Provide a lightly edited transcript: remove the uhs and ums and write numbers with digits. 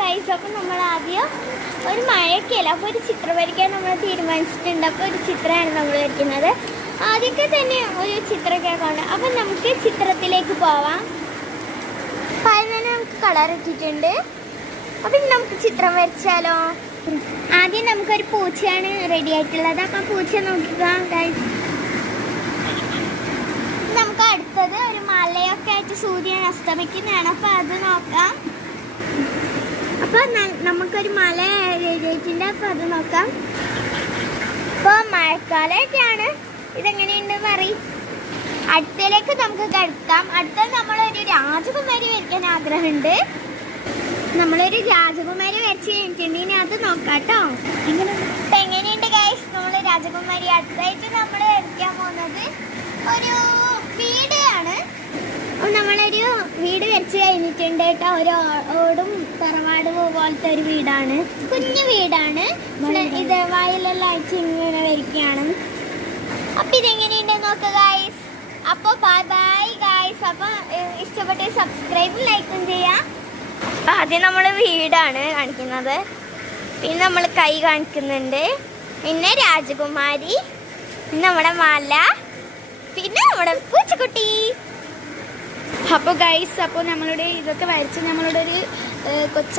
Guys, അപ്പം നമ്മൾ ആദ്യം ഒരു മഴയൊക്കെയല്ല, അപ്പോൾ ഒരു ചിത്രം വരയ്ക്കാൻ നമ്മൾ തീരുമാനിച്ചിട്ടുണ്ട്. അപ്പോൾ ഒരു ചിത്രമാണ് നമ്മൾ വരയ്ക്കുന്നത്. ആദ്യമൊക്കെ തന്നെ ഒരു ചിത്രമൊക്കെ കൊണ്ട് അപ്പം നമുക്ക് ചിത്രത്തിലേക്ക് പോവാം. അപ്പം അതിന് തന്നെ നമുക്ക് കളർ ഇട്ടിട്ടുണ്ട്. അപ്പം നമുക്ക് ചിത്രം വരച്ചാലോ? ആദ്യം നമുക്കൊരു പൂച്ചയാണ് റെഡി ആയിട്ടുള്ളത്. അപ്പം പൂച്ച നോക്കുക ഗൈസ്. നമുക്ക് അടുത്തത് ഒരു മലയൊക്കെ ആയിട്ട് സൂര്യൻ അസ്തമിക്കുന്നതാണ്. അപ്പം അത് നോക്കാം. അപ്പം നമുക്കൊരു മല എഴുതിയിട്ടുണ്ട്. അപ്പം അത് നോക്കാം. ഇപ്പോൾ മഴക്കാലമൊക്കെയാണ്. ഇതെങ്ങനെയുണ്ട് പറയും. അടുത്തതിലേക്ക് നമുക്ക് കിടക്കാം. അടുത്തത് നമ്മളൊരു രാജകുമാരി വരയ്ക്കാൻ ആഗ്രഹമുണ്ട്. നമ്മളൊരു രാജകുമാരി വരച്ച് കഴിഞ്ഞിട്ടുണ്ടെങ്കിൽ അത് നോക്കാം കേട്ടോ. അപ്പം എങ്ങനെയുണ്ട് ഗൈസ് നമ്മൾ രാജകുമാരി? അടുത്തായിട്ട് നമ്മൾ വരയ്ക്കാൻ പോകുന്നത് ഒരു വീടാണ്. നമ്മളൊരു വീട് വരച്ച് കഴിഞ്ഞിട്ടുണ്ട് കേട്ടോ. ഒരു ഓടും തറവാട് പോലത്തെ ഒരു വീടാണ്. കുഞ്ഞു വീടാണ്. ഇത് വയലെല്ലാം അയച്ച് ഇങ്ങനെ വരയ്ക്കുകയാണ്. അപ്പം ഇതെങ്ങനെയുണ്ട് നോക്കുക ഗൈസ്. അപ്പോൾ ബൈ ബൈ ഗൈസ്. അപ്പോൾ ഇഷ്ടപ്പെട്ട സബ്സ്ക്രൈബും ലൈക്കും ചെയ്യാം. ആദ്യം നമ്മൾ വീടാണ് കാണിക്കുന്നത്. പിന്നെ നമ്മൾ കൈ കാണിക്കുന്നുണ്ട്. പിന്നെ രാജകുമാരി, പിന്നെ നമ്മുടെ മല, പിന്നെ നമ്മുടെ പൂച്ചക്കുട്ടി. അപ്പോൾ ഗൈസ്, അപ്പോൾ നമ്മളുടെ ഇതൊക്കെ വരച്ച് നമ്മളുടെ ഒരു കൊച്ച